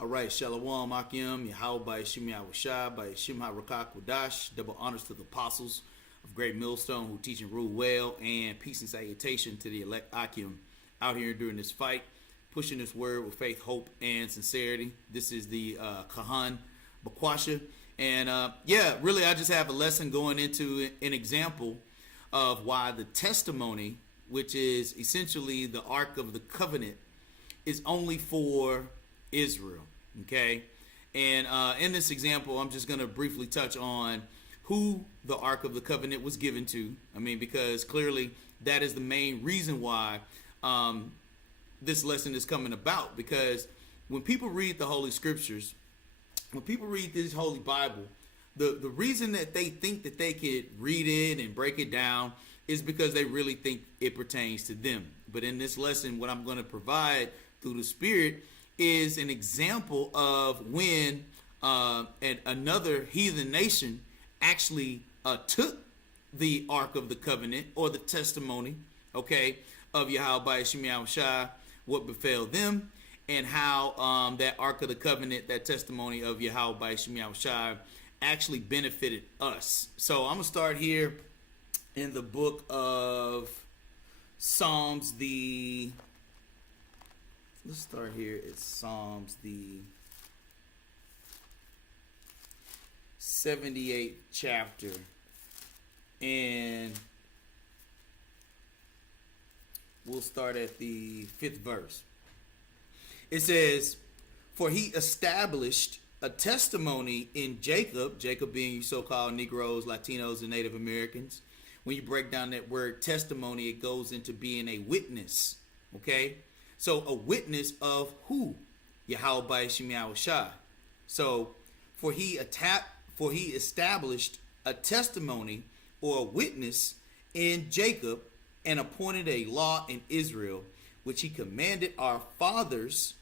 All right, Shalom, Akim, Yahawah by Yahawashi, by Rawchaa Qadash. Double honors to the apostles of Great Millstone who teach and rule well, and peace and salutation to the elect Akim out here during this fight, pushing this word with faith, hope, and sincerity. This is the Kahan Bakwasha. And really, I just have a lesson going into an example of why the testimony, which is essentially the Ark of the Covenant, is only for Israel. Okay, and in this example, I'm just going to briefly touch on who the Ark of the Covenant was given to. I mean, because clearly that is the main reason why this lesson is coming about. Because when people read the Holy Scriptures, when people read this Holy Bible, the reason that they think that they could read it and break it down is because they really think it pertains to them. But in this lesson, what I'm going to provide through the Spirit is an example of when another heathen nation actually took the Ark of the Covenant or the testimony, okay, of Yahawashi, what befell them, and how that Ark of the Covenant, that testimony of Yahawashi, actually benefited us. So I'm going to start here in the book of Psalms, let's start here at Psalms, the 78th chapter, and we'll start at the 5th verse. It says, "For he established a testimony in Jacob," Jacob being you so-called Negroes, Latinos, and Native Americans. When you break down that word testimony, it goes into being a witness, okay? So a witness of who? Yahawashi. So for he established a testimony or a witness in Jacob and appointed a law in Israel, which he commanded our fathers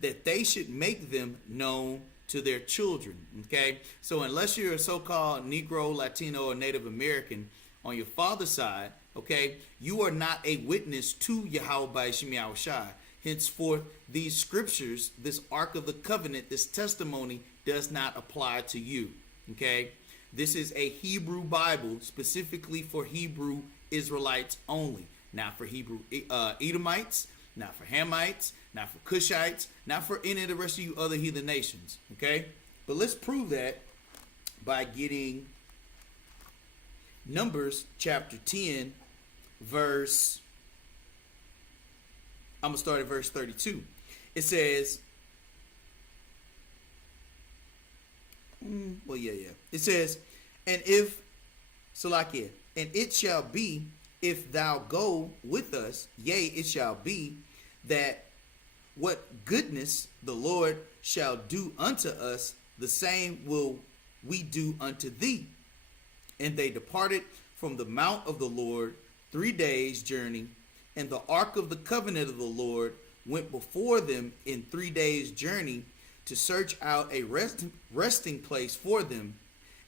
that they should make them known to their children. Okay, so unless you're a so-called Negro, Latino, or Native American on your father's side, okay, you are not a witness to Yahawashi. Henceforth, these scriptures, this Ark of the Covenant, this testimony does not apply to you. Okay, this is a Hebrew Bible specifically for Hebrew Israelites only, not for Hebrew Edomites, not for Hamites, not for Cushites, not for any of the rest of you other heathen nations. Okay, but let's prove that by getting Numbers chapter 10, verse, I'm going to start at verse 32. It says, It says, and it shall be, if thou go with us, yea, it shall be, that what goodness the Lord shall do unto us, the same will we do unto thee. And they departed from the mount of the Lord 3 days' journey, and the Ark of the Covenant of the Lord went before them in 3 days' journey to search out a resting place for them.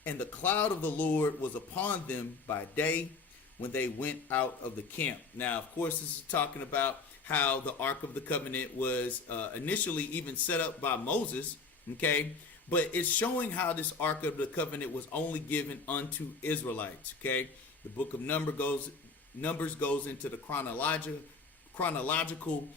And the cloud of the Lord was upon them by day when they went out of the camp. Now, of course, this is talking about how the Ark of the Covenant was initially even set up by Moses, okay? But it's showing how this Ark of the Covenant was only given unto Israelites, okay? The book of Numbers goes into the chronological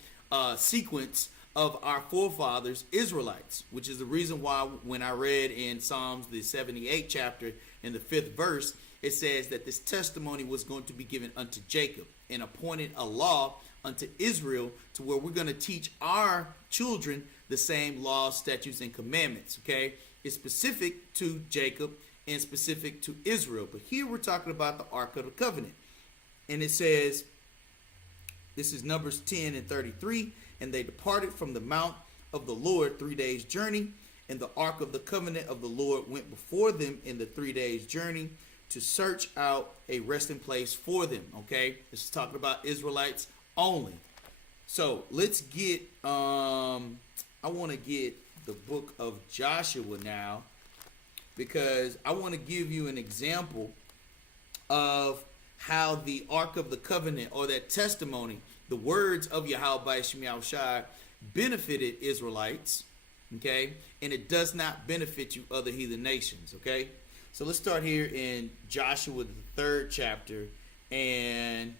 sequence of our forefathers, Israelites, which is the reason why when I read in Psalms, the 78th chapter, in the 5th verse, it says that this testimony was going to be given unto Jacob and appointed a law unto Israel, to where we're going to teach our children the same laws, statutes, and commandments. Okay, it's specific to Jacob and specific to Israel, but here we're talking about the Ark of the Covenant. And it says, this is Numbers 10 and 33, and they departed from the mount of the Lord 3 days' journey, and the Ark of the Covenant of the Lord went before them in the 3 days' journey to search out a resting place for them. Okay, this is talking about Israelites only. So let's get I want to get the book of Joshua now, because I want to give you an example of how the Ark of the Covenant, or that testimony, the words of Yahawashi benefited Israelites, okay? And it does not benefit you other heathen nations, okay? So let's start here in Joshua, the 3rd chapter, and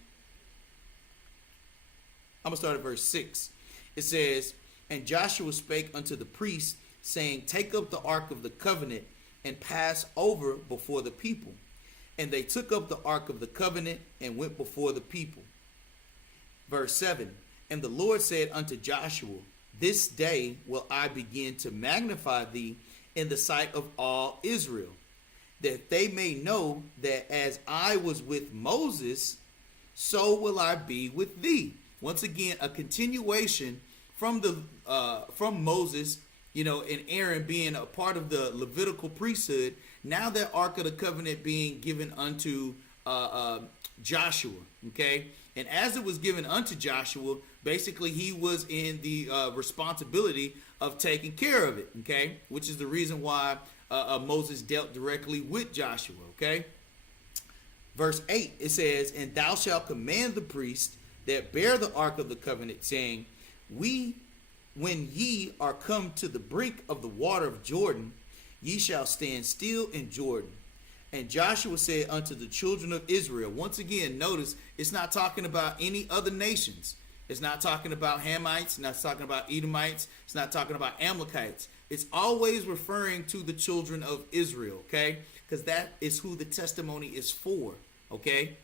I'm going to start at verse 6. It says, "And Joshua spake unto the priests, saying, Take up the ark of the covenant, and pass over before the people. And they took up the ark of the covenant, and went before the people." Verse 7, "And the Lord said unto Joshua, This day will I begin to magnify thee in the sight of all Israel, that they may know that as I was with Moses, so will I be with thee." Once again, a continuation from Moses, and Aaron being a part of the Levitical priesthood. Now that Ark of the Covenant being given unto Joshua, okay? And as it was given unto Joshua, basically he was in the responsibility of taking care of it, okay? Which is the reason why Moses dealt directly with Joshua, okay? Verse 8, it says, "And thou shalt command the priests that bear the ark of the covenant, saying, When ye are come to the brink of the water of Jordan, ye shall stand still in Jordan. And Joshua said unto the children of Israel," once again, notice it's not talking about any other nations. It's not talking about Hamites, it's not talking about Edomites, it's not talking about Amalekites. It's always referring to the children of Israel, okay? Because that is who the testimony is for, okay?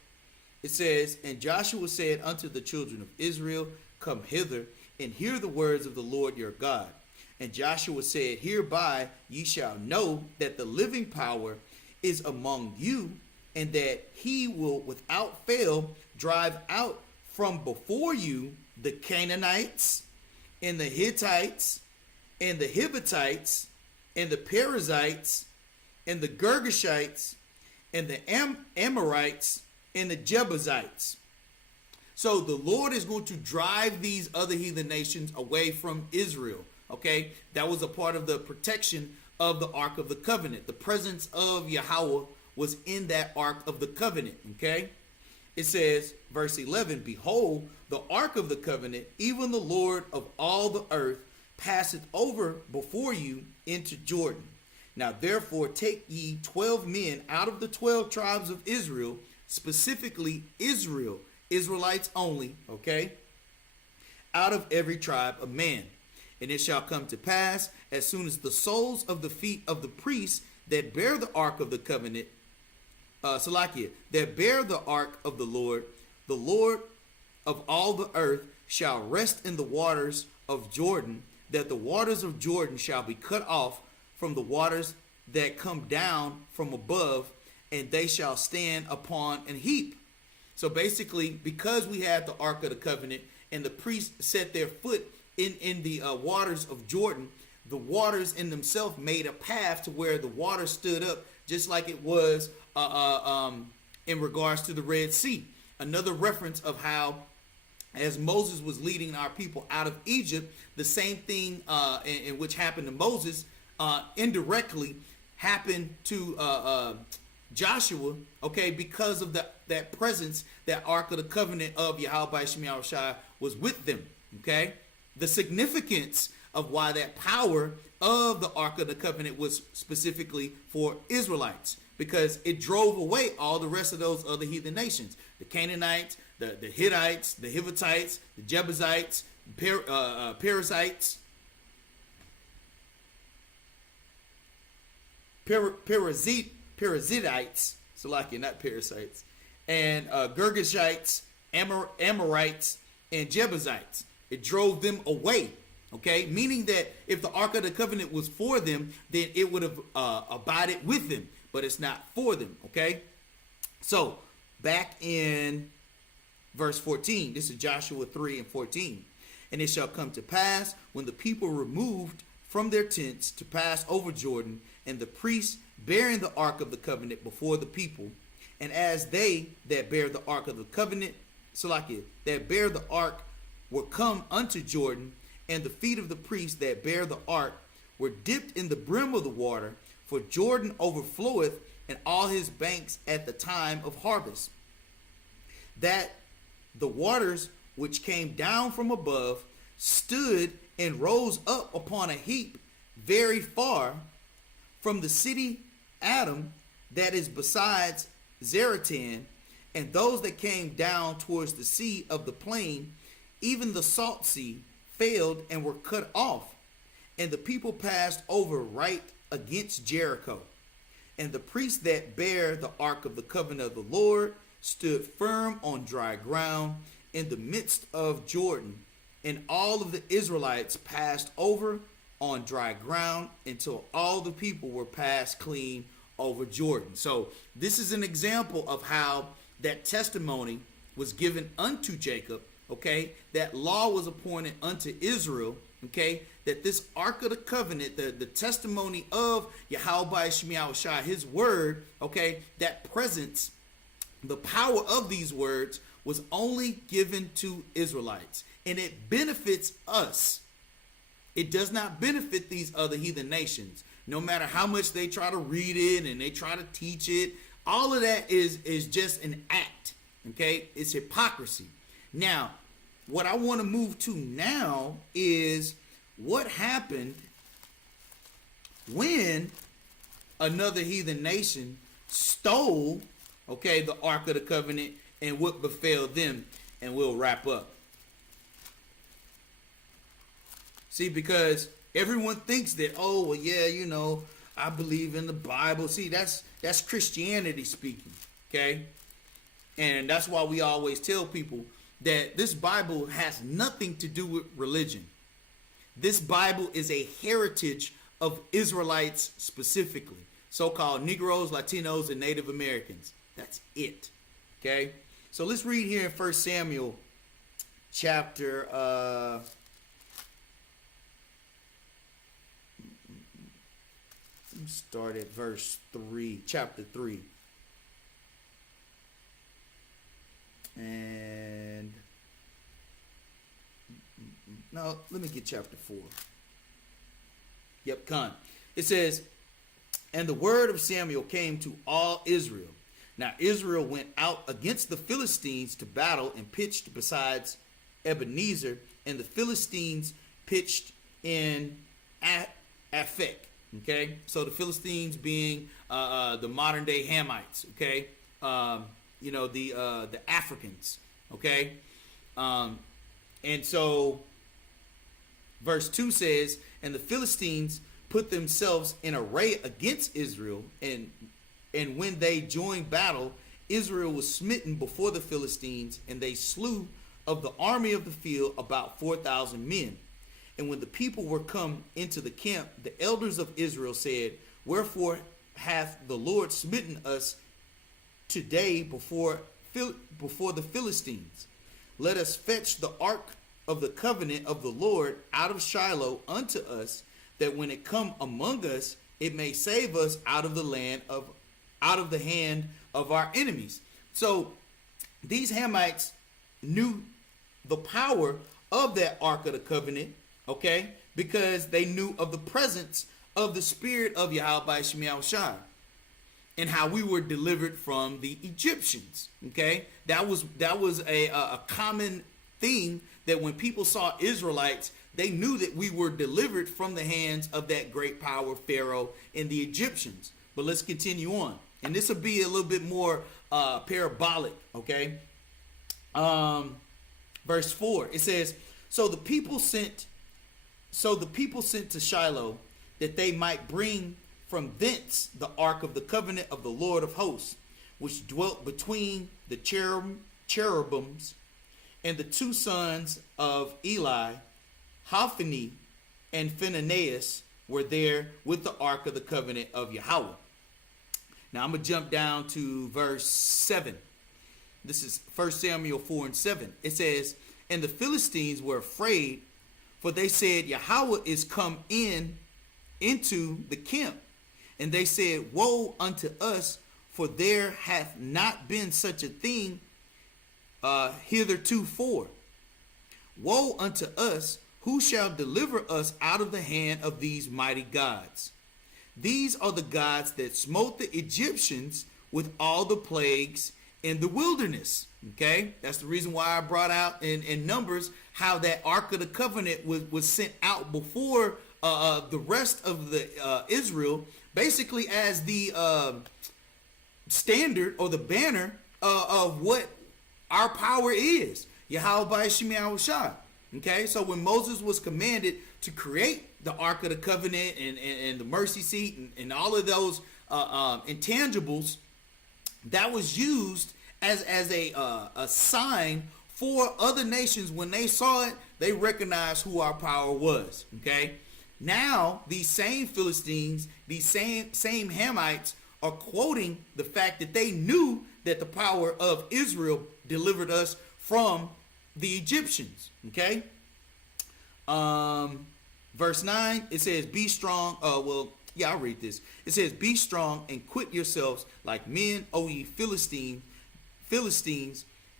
It says, "And Joshua said unto the children of Israel, Come hither, and hear the words of the Lord your God. And Joshua said, Hereby ye shall know that the living power is among you, and that he will without fail drive out from before you the Canaanites, and the Hittites, and the Hivites, and the Perizzites, and the Girgashites, and the Amorites, and the Jebusites." So the Lord is going to drive these other heathen nations away from Israel, okay? That was a part of the protection of the Ark of the Covenant. The presence of Yahawah was in that Ark of the Covenant, okay? It says, verse 11, "Behold, the Ark of the Covenant, even the Lord of all the earth, passeth over before you into Jordan. Now therefore take ye 12 men out of the 12 tribes of Israel," specifically Israel, Israelites only, okay? "Out of every tribe of man. And it shall come to pass, as soon as the soles of the feet of the priests that bear the ark of the covenant, that bear the ark of the Lord of all the earth, shall rest in the waters of Jordan, that the waters of Jordan shall be cut off from the waters that come down from above, and they shall stand upon an heap." So basically, because we had the Ark of the Covenant and the priests set their foot in the waters of Jordan, the waters in themselves made a path to where the water stood up, just like it was in regards to the Red Sea. Another reference of how, as Moses was leading our people out of Egypt, the same thing in which happened to Moses indirectly happened to Joshua, okay, because of that presence, that Ark of the Covenant of Yahawashi was with them, okay? The significance of why that power of the Ark of the Covenant was specifically for Israelites, because it drove away all the rest of those other heathen nations, the Canaanites, the Hittites, the Hivites, the Jebusites, Perizzites, Perizzites, Salakia, not parasites, and Girgashites, Amorites, and Jebusites. It drove them away, okay? Meaning that if the Ark of the Covenant was for them, then it would have abided with them, but it's not for them, okay? So, back in verse 14, this is Joshua 3 and 14. "And it shall come to pass, when the people removed from their tents to pass over Jordan, and the priests bearing the ark of the covenant before the people, and as they that bear the ark of the covenant, Salakia, that bear the ark, were come unto Jordan, and the feet of the priests that bear the ark were dipped in the brim of the water, for Jordan overfloweth in all his banks at the time of harvest, that the waters which came down from above stood and rose up upon a heap very far from the city Adam that is besides Zaratan, and those that came down towards the sea of the plain, even the salt sea, failed and were cut off. And the people passed over right against Jericho. And the priests that bear the ark of the covenant of the Lord stood firm on dry ground in the midst of Jordan. And all of the Israelites passed over on dry ground until all the people were passed clean over Jordan. So this is an example of how that testimony was given unto Jacob, okay? That law was appointed unto Israel, okay? That this Ark of the Covenant, the testimony of Yahawashi, his word, okay? That presence, the power of these words was only given to Israelites. And it benefits us. It does not benefit these other heathen nations. No matter how much they try to read it and they try to teach it, all of that is just an act, okay? It's hypocrisy. Now, what I want to move to now is what happened when another heathen nation stole, okay, the Ark of the Covenant and what befell them, and we'll wrap up. See, because everyone thinks that, oh, well, yeah, you know, I believe in the Bible. See, that's Christianity speaking, okay? And that's why we always tell people that this Bible has nothing to do with religion. This Bible is a heritage of Israelites specifically, so-called Negroes, Latinos, and Native Americans. That's it, okay? So let's read here in 1 Samuel chapter... start at verse 3, chapter 3. And no, let me get chapter 4. Yep, con. It says, and the word of Samuel came to all Israel. Now Israel went out against the Philistines to battle and pitched besides Ebenezer, and the Philistines pitched in Aphek. Okay, so the Philistines being the modern day Hamites. Okay, you know, the Africans. Okay, and so verse 2 says, and the Philistines put themselves in array against Israel, and when they joined battle, Israel was smitten before the Philistines, and they slew of the army of the field about 4,000 men. And when the people were come into the camp, the elders of Israel said, wherefore hath the Lord smitten us today before the Philistines? Let us fetch the ark of the covenant of the Lord out of Shiloh unto us, that when it come among us, it may save us out of the hand of our enemies. So these Hamites knew the power of that Ark of the Covenant, okay, because they knew of the presence of the spirit of Yahawashi and how we were delivered from the Egyptians. Okay, that was a common thing, that when people saw Israelites, they knew that we were delivered from the hands of that great power Pharaoh and the Egyptians. But let's continue on, and this will be a little bit more parabolic. Okay, verse 4, it says, so the people sent to Shiloh, that they might bring from thence the ark of the covenant of the Lord of hosts, which dwelt between the cherubims. And the two sons of Eli, Hophni and Phinehas, were there with the ark of the covenant of Yahawah. Now I'm going to jump down to verse 7. This is 1 Samuel 4 and 7. It says, and the Philistines were afraid, for they said, Yahawah is come into the camp. And they said, woe unto us, for there hath not been such a thing hitherto. Woe unto us, who shall deliver us out of the hand of these mighty gods? These are the gods that smote the Egyptians with all the plagues in the wilderness. Okay, that's the reason why I brought out in Numbers how that Ark of the Covenant was sent out before the rest of the Israel basically as the standard or the banner of what our power is. Yahawashi. Okay, so when Moses was commanded to create the Ark of the Covenant and the mercy seat and all of those intangibles, that was used as a sign for other nations. When they saw it, they recognized who our power was. Okay, now these same Philistines, these same Hamites are quoting the fact that they knew that the power of Israel delivered us from the Egyptians. Okay, verse 9, it says, be strong. I'll read this. It says, be strong and quit yourselves like men, O ye Philistines,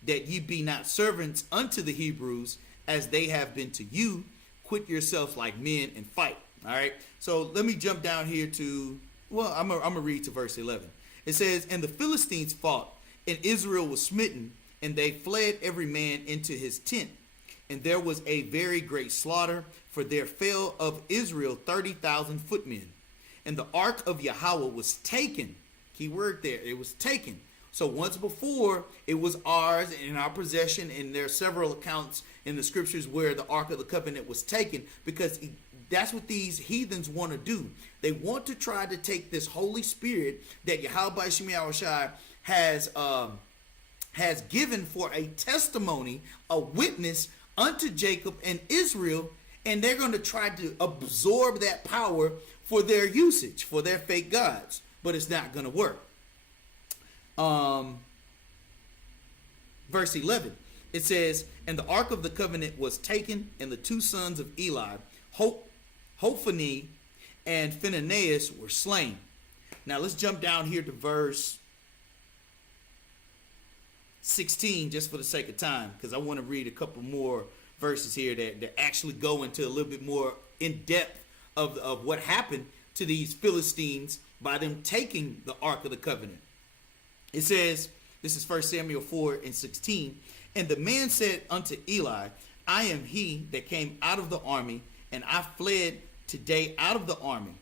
that ye be not servants unto the Hebrews, as they have been to you. Quit yourselves like men and fight. All right. So let me jump down here to, I'm gonna read to verse 11. It says, and the Philistines fought, and Israel was smitten, and they fled every man into his tent. And there was a very great slaughter, for there fell of Israel 30,000 footmen. And the ark of Yahawah was taken. Key word there, it was taken. So once before, it was ours in our possession, and there are several accounts in the scriptures where the Ark of the Covenant was taken, because that's what these heathens want to do. They want to try to take this Holy Spirit that Yahawashi has given for a testimony, a witness unto Jacob and Israel, and they're going to try to absorb that power for their usage, for their fake gods, but it's not going to work. Verse 11, it says, and the Ark of the Covenant was taken, and the two sons of Eli, Hophni and Phinehas, were slain. Now let's jump down here to verse 16, just for the sake of time, because I want to read a couple more verses here that actually go into a little bit more in depth of what happened to these Philistines by them taking the Ark of the Covenant. It says, this is 1 Samuel 4:16, and the man said unto Eli, I am he that came out of the army, and I fled today out of the army.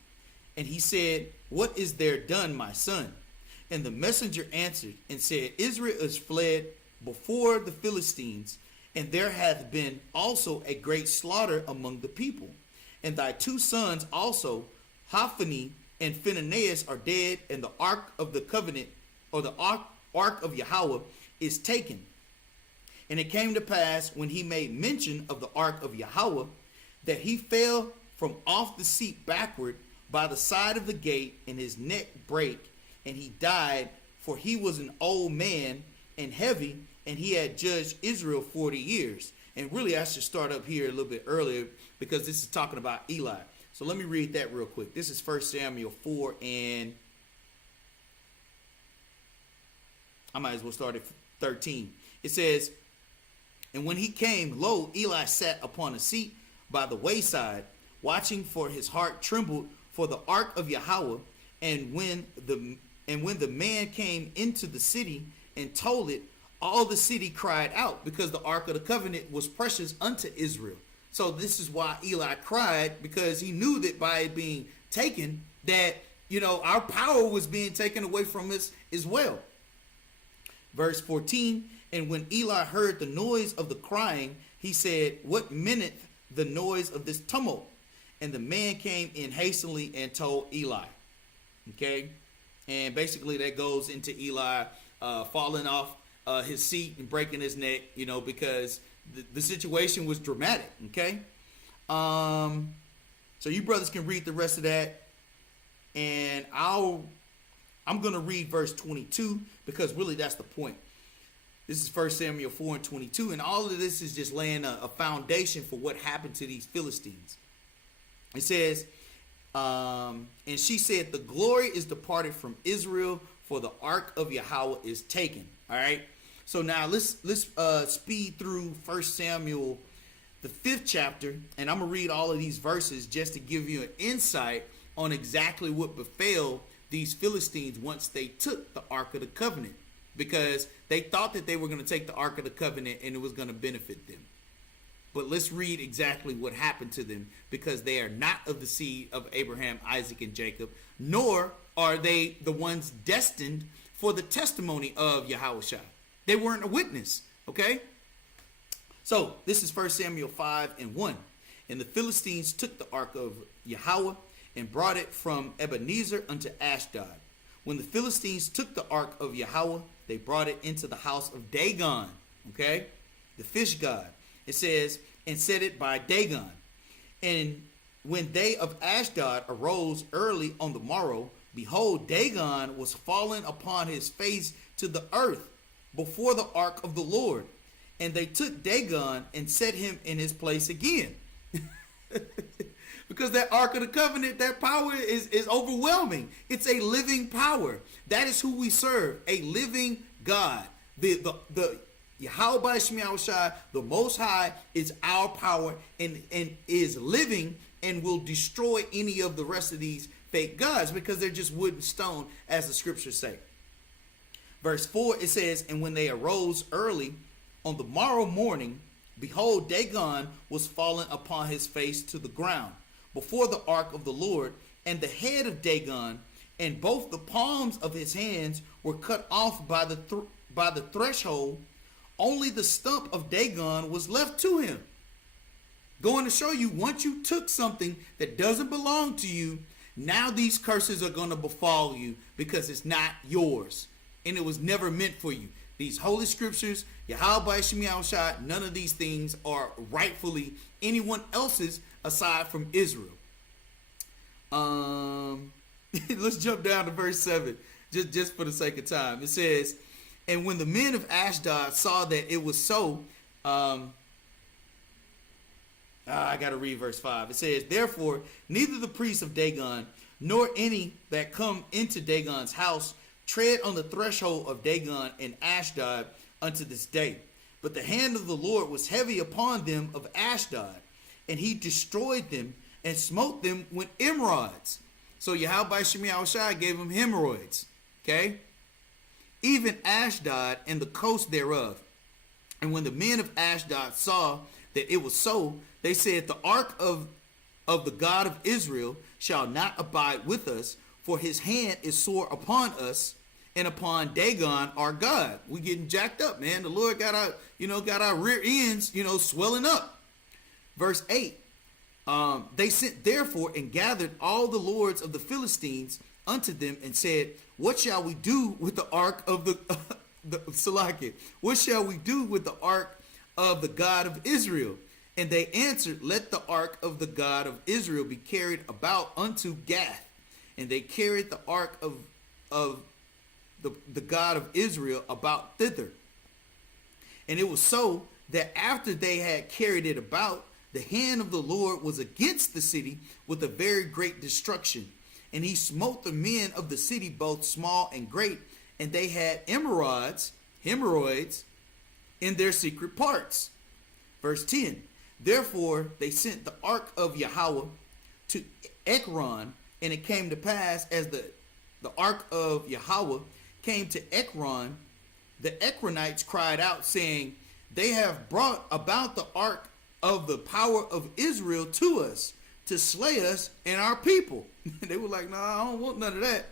And he said, what is there done, my son? And the messenger answered and said, Israel is fled before the Philistines, and there hath been also a great slaughter among the people. And thy two sons also, Hophni and Phinehas, are dead, and the Ark of the Covenant, or the Ark of Yahawah, is taken. And it came to pass, when he made mention of the Ark of Yahawah, that he fell from off the seat backward by the side of the gate, and his neck brake, and he died, for he was an old man and heavy, and he had judged Israel 40 years. And really, I should start up here a little bit earlier, because this is talking about Eli. So let me read that real quick. This is 1 Samuel 4, and I might as well start at 13. It says, and when he came, lo, Eli sat upon a seat by the wayside, watching, for his heart trembled for the Ark of Yahawah. And when the man came into the city and told it, all the city cried out, because the Ark of the Covenant was precious unto Israel. So this is why Eli cried, because he knew that by it being taken, that, our power was being taken away from us as well. Verse 14, and when Eli heard the noise of the crying, he said, what meaneth the noise of this tumult? And the man came in hastily and told Eli. Okay, and basically that goes into Eli falling off his seat and breaking his neck, because the situation was dramatic. Okay, so you brothers can read the rest of that, and I'm going to read verse 22, because really that's the point. This is 1 Samuel 4:22, and all of this is just laying a foundation for what happened to these Philistines. It says, and she said, the glory is departed from Israel, for the Ark of Yahawah is taken. All right. So now let's speed through 1 Samuel, the 5th chapter, and I'm going to read all of these verses just to give you an insight on exactly what befell these Philistines once they took the Ark of the Covenant, because they thought that they were going to take the Ark of the Covenant and it was going to benefit them. But let's read exactly what happened to them, because they are not of the seed of Abraham, Isaac, and Jacob, nor are they the ones destined for the testimony of Yahawashi. They weren't a witness, okay? So this is 1 Samuel 5:1. And the Philistines took the ark of Yahawah and brought it from Ebenezer unto Ashdod. When the Philistines took the ark of Yahawah, they brought it into the house of Dagon, okay, the fish god. It says, and set it by Dagon. And when they of Ashdod arose early on the morrow, behold, Dagon was fallen upon his face to the earth before the ark of the Lord. And they took Dagon and set him in his place again. Because that Ark of the Covenant, that power is overwhelming. It's a living power. That is who we serve, a living God. The Yahawashi, the Most High, is our power and is living and will destroy any of the rest of these fake gods, because they're just wood and stone, as the scriptures say. Verse 4, it says, and when they arose early on the morrow morning, behold, Dagon was fallen upon his face to the ground before the ark of the Lord, and the head of Dagon and both the palms of his hands were cut off by the threshold. Only the stump of Dagon was left to him. Going to show you, once you took something that doesn't belong to you, now these curses are going to befall you, because it's not yours and it was never meant for you. These holy scriptures, Yahawashi, none of these things are rightfully anyone else's aside from Israel. Let's jump down to verse 7, just for the sake of time. It says, and when the men of Ashdod saw that it was so, I got to read verse 5. It says, therefore, neither the priests of Dagon nor any that come into Dagon's house tread on the threshold of Dagon and Ashdod unto this day. But the hand of the Lord was heavy upon them of Ashdod, and he destroyed them and smote them with emerods. So Yahawashi gave them hemorrhoids, okay? Even Ashdod and the coast thereof. And when the men of Ashdod saw that it was so, they said, the ark of the God of Israel shall not abide with us, for his hand is sore upon us and upon Dagon our God. We getting jacked up, man. The Lord got our rear ends, swelling up. Verse 8. They sent therefore and gathered all the lords of the Philistines unto them and said, what shall we do with the ark of the Salakia? What shall we do with the ark of the God of Israel? And they answered, let the ark of the God of Israel be carried about unto Gath. And they carried the ark of the God of Israel about thither. And it was so that after they had carried it about, the hand of the Lord was against the city with a very great destruction. And he smote the men of the city, both small and great, and they had hemorrhoids in their secret parts. Verse 10, therefore they sent the ark of Yahawah to Ekron, and it came to pass, as the ark of Yahawah came to Ekron, the Ekronites cried out, saying, they have brought about the ark of the power of Israel to us, to slay us and our people. They were like, I don't want none of that.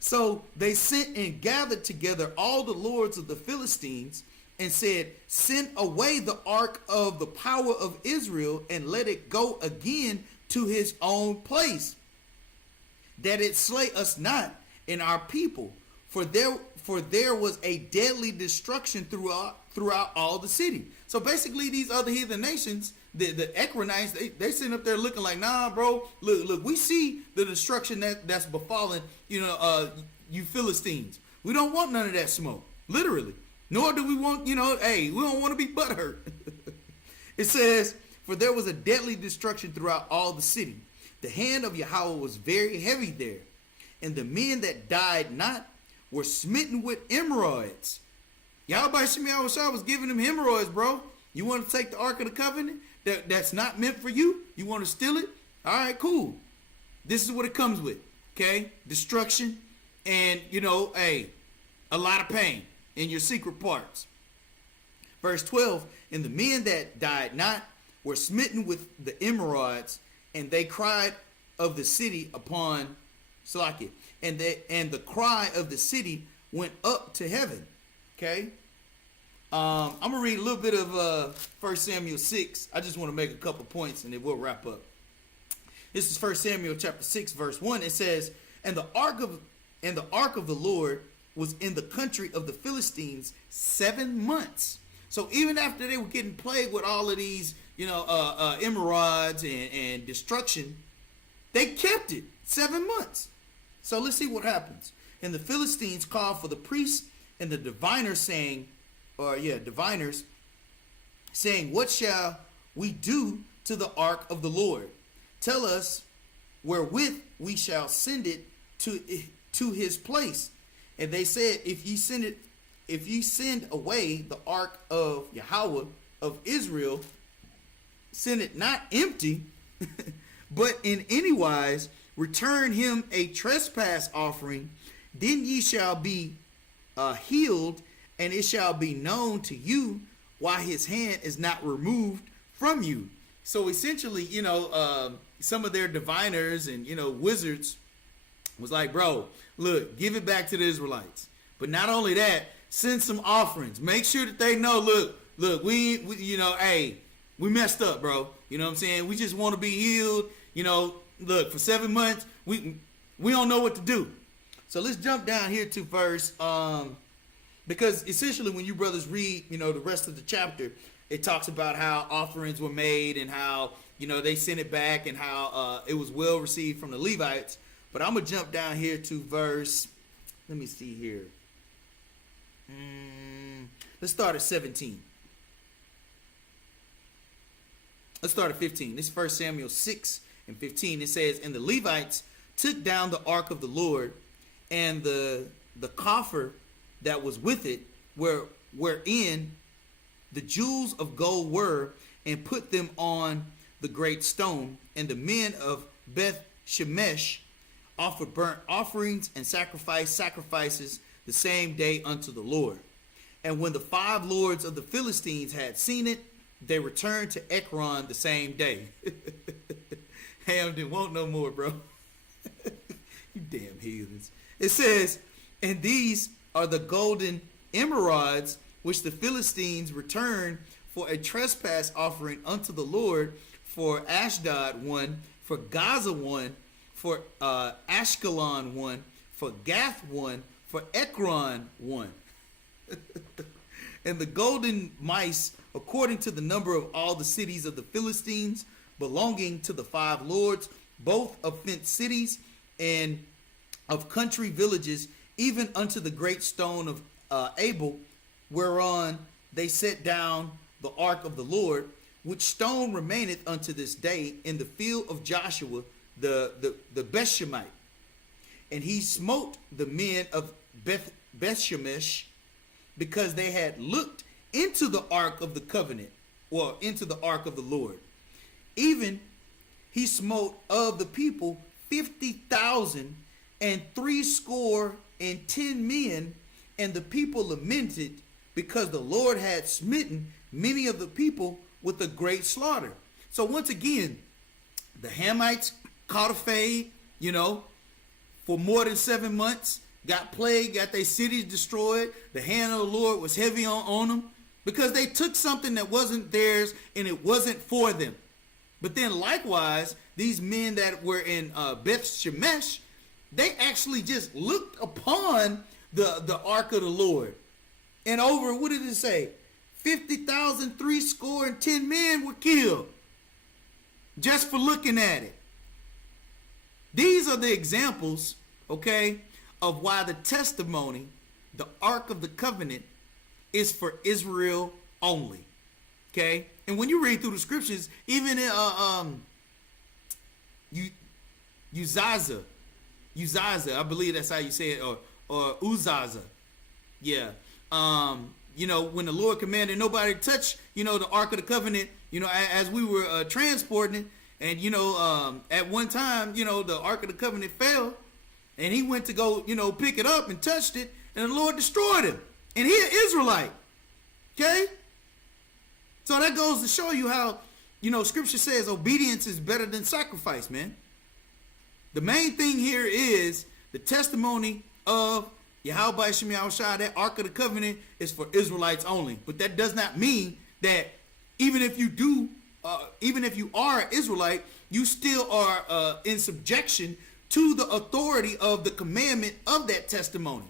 So they sent and gathered together all the lords of the Philistines and said, send away the ark of the power of Israel and let it go again to his own place, that it slay us not and our people. For there was a deadly destruction throughout all the city. So basically, these other heathen nations, the Ekronites, they sitting up there looking like, nah, bro, look, we see the destruction that's befallen, you Philistines. We don't want none of that smoke, literally. Nor do we want, we don't want to be butthurt. It says, for there was a deadly destruction throughout all the city. The hand of Yahawah was very heavy there. And the men that died not were smitten with hemorrhoids. Yahawashi was giving them hemorrhoids, bro. You want to take the Ark of the Covenant that's not meant for you? You want to steal it? All right, cool. This is what it comes with, okay? Destruction and, a lot of pain in your secret parts. Verse 12, and the men that died not were smitten with the emerods, and they cried of the city upon Salakia. And the cry of the city went up to heaven. Okay. I'm going to read a little bit of 1 Samuel 6. I just want to make a couple points and then we'll wrap up. This is 1 Samuel chapter 6, verse 1. It says, and the ark of the Lord was in the country of the Philistines 7 months. So even after they were getting plagued with all of these, emerods and destruction, they kept it 7 months. So let's see what happens. And the Philistines called for the priests and the diviners saying, what shall we do to the ark of the Lord? Tell us wherewith we shall send it to his place. And they said, if ye send away the ark of Yahawah of Israel, send it not empty, but in any wise return him a trespass offering, then ye shall be healed, and it shall be known to you why his hand is not removed from you. So essentially, some of their diviners and, wizards was like, bro, look, give it back to the Israelites. But not only that, send some offerings. Make sure that they know, look, we we messed up, bro. You know what I'm saying? We just want to be healed. Look, for 7 months, we don't know what to do. So let's jump down here to verse, because essentially when you brothers read, the rest of the chapter, it talks about how offerings were made and how, they sent it back and how it was well received from the Levites. But I'm going to jump down here to verse, let me see here. Let's start at 17. Let's start at 15. This is 1 Samuel 6 and 15. It says, and the Levites took down the ark of the Lord and the coffer that was with it, wherein the jewels of gold were, and put them on the great stone. And the men of Beth Shemesh offered burnt offerings and sacrifices the same day unto the Lord. And when the 5 lords of the Philistines had seen it, they returned to Ekron the same day. Ham didn't want no more, bro. You damn heathens. It says, and these are the golden emerods which the Philistines returned for a trespass offering unto the Lord, for Ashdod 1, for Gaza 1, for Ashkelon 1, for Gath 1, for Ekron 1. And the golden mice, according to the number of all the cities of the Philistines, belonging to the 5 lords, both of fenced cities and of country villages, even unto the great stone of Abel, whereon they set down the ark of the Lord, which stone remaineth unto this day in the field of Joshua the Bethshemite. And he smote the men of Bethshemesh, because they had looked into the ark of the covenant, or into the ark of the Lord. Even he smote of the people 50,000 and 70 men, and the people lamented, because the Lord had smitten many of the people with a great slaughter. So once again, the Hamites caught a fade, for more than 7 months, got plagued, got their cities destroyed. The hand of the Lord was heavy on them, because they took something that wasn't theirs and it wasn't for them. But then likewise, these men that were in Beth Shemesh, they actually just looked upon the ark of the Lord. And over, what did it say? 50,000, 70 men were killed just for looking at it. These are the examples, okay, of why the testimony, the Ark of the Covenant, is for Israel only. Okay? And when you read through the scriptures, even in Uzaza, I believe that's how you say it, or Uzaza. Yeah. When the Lord commanded nobody to touch, the Ark of the Covenant, as we were transporting it, and at one time, the Ark of the Covenant fell, and he went to go, pick it up and touched it, and the Lord destroyed him. And he an Israelite. Okay? So that goes to show you how, Scripture says obedience is better than sacrifice, man. The main thing here is the testimony of Yahawashi, that Ark of the Covenant is for Israelites only. But that does not mean that even if you are an Israelite, you still are in subjection to the authority of the commandment of that testimony.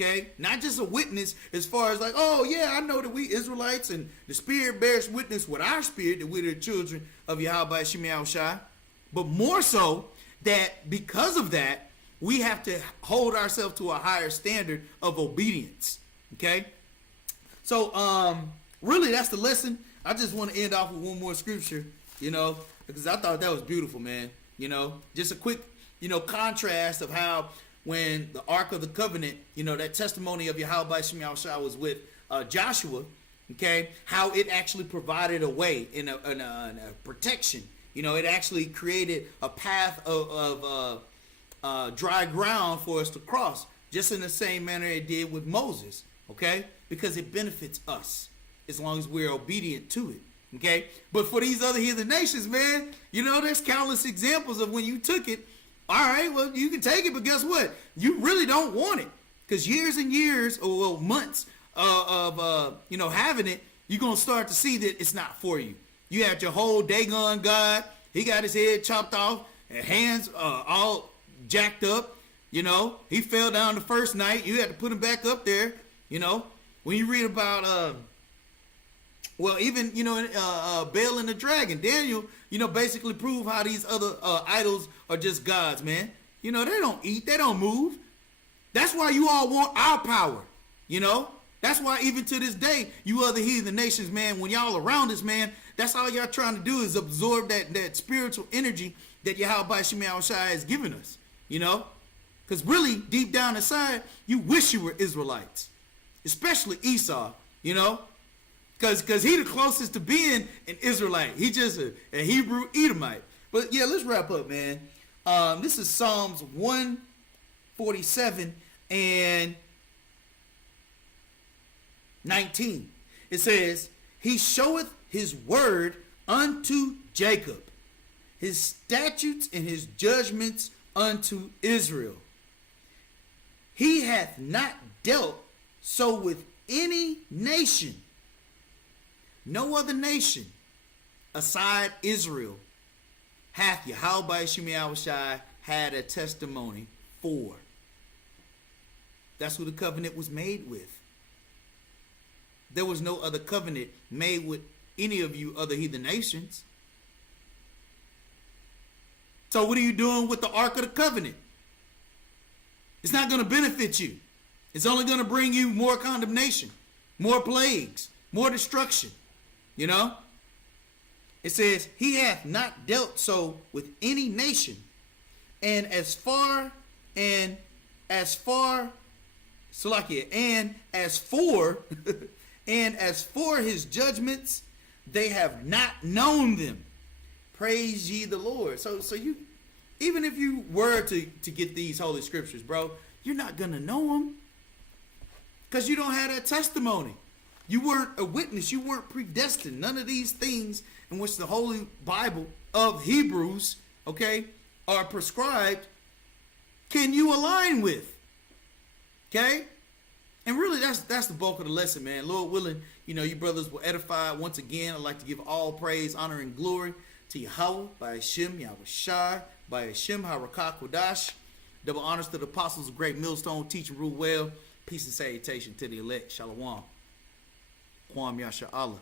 Okay, not just a witness as far as like, oh yeah, I know that we Israelites and the Spirit bears witness with our spirit that we're the children of Yahawashi, but more so that because of that, we have to hold ourselves to a higher standard of obedience. Okay, so really that's the lesson. I just want to end off with one more scripture, because I thought that was beautiful, man. Just a quick, contrast of how when the Ark of the Covenant, that testimony of Yahawashi was with Joshua, okay, how it actually provided a way in a protection. It actually created a path of dry ground for us to cross, just in the same manner it did with Moses, okay, because it benefits us as long as we're obedient to it, okay. But for these other heathen nations, man, there's countless examples of when you took it. All right, well, you can take it, but guess what? You really don't want it, because years and years, or months of having it, you're gonna start to see that it's not for you. You had your whole Dagon God. He got his head chopped off and hands all jacked up. He fell down the first night. You had to put him back up there. When you read about even Baal and the dragon, Daniel, basically prove how these other idols are just gods, man. They don't eat, they don't move. That's why you all want our power. That's why even to this day, you other heathen nations, man, when y'all around us, man, that's all y'all trying to do is absorb that spiritual energy that Yahawashi has given us. Because really, deep down inside, you wish you were Israelites, especially Esau. Because he the closest to being an Israelite. He just a Hebrew Edomite. But yeah, let's wrap up, man. This is Psalms 147 and 19. It says, he showeth his word unto Jacob, his statutes and his judgments unto Israel. He hath not dealt so with any nation. No other nation aside Israel hath Yahawashi had a testimony for. That's who the covenant was made with. There was no other covenant made with any of you other heathen nations. So what are you doing with the Ark of the Covenant? It's not going to benefit you. It's only going to bring you more condemnation, more plagues, more destruction. It says, he hath not dealt so with any nation. And as for his judgments, they have not known them. Praise ye the Lord. So you, even if you were to get these holy scriptures, bro, you're not gonna know them, because you don't have that testimony. You weren't a witness. You weren't predestined. None of these things in which the Holy Bible of Hebrews, okay, are prescribed, can you align with? Okay? And really, that's the bulk of the lesson, man. Lord willing, you brothers will edify. Once again, I'd like to give all praise, honor, and glory to Yahawah, bahasham, Yahawashi, bahasham, Rawchaa Qadash. Double honors to the apostles of Great Millstone, teach and rule well. Peace and salutation to the elect. Shalom. Kwam Yasha Allah.